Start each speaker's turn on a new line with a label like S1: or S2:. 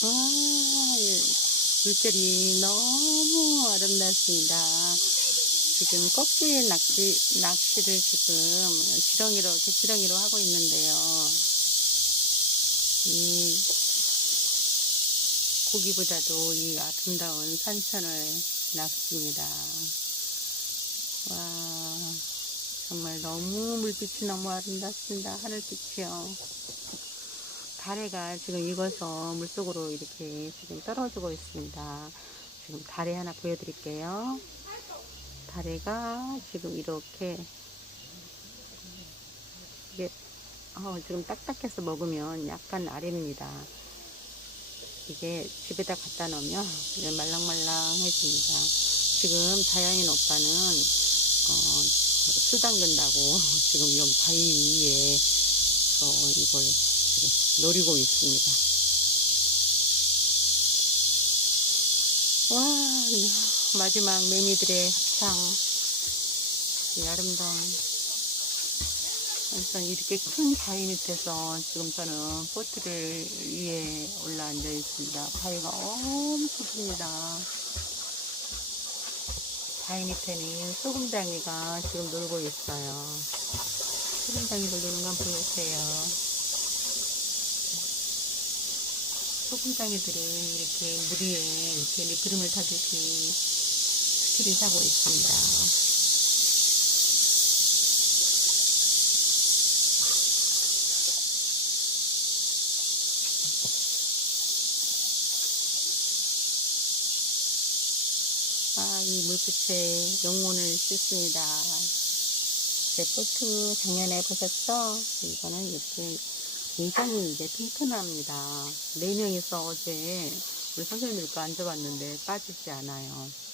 S1: 아, 예. 물결이 너무 아름답습니다. 지금 껍질 낚시, 낚시를 지금 지렁이로, 이렇게 지렁이로 하고 있는데요. 이 고기보다도 이 아름다운 산천을 낚습니다. 와, 정말 너무 물빛이 너무 아름답습니다. 하늘빛이요. 다래가 지금 익어서 물속으로 이렇게 지금 떨어지고 있습니다. 지금 다래 하나 보여드릴게요. 다래가 지금 이렇게 이게 어, 지금 딱딱해서 먹으면 약간 아립니다. 이게 집에다 갖다 놓으면 말랑말랑해집니다. 지금 자연인 오빠는 어, 수 담근다고 지금 여기 바위 위에 어, 이걸 노리고 있습니다. 와 마지막 매미들의 합창 이 아름다운 일단 이렇게 큰 바위 밑에서 지금 저는 보트를 위에 올라앉아 있습니다. 바위가 엄청 큽니다. 바위 밑에는 소금장이가 지금 놀고 있어요. 소금장이를 노는 건 보여주세요. 소금장이들은 이렇게 물 위에 이렇게 미끄럼을 타듯이 스킬을 타고 있습니다. 아, 이 물빛에 영혼을 씻습니다. 제 보트 작년에 보셨죠? 이거는 이렇게 굉장히 이제 튼튼합니다. 네 명이서 어제 우리 선생님들과 앉아봤는데 빠지지 않아요.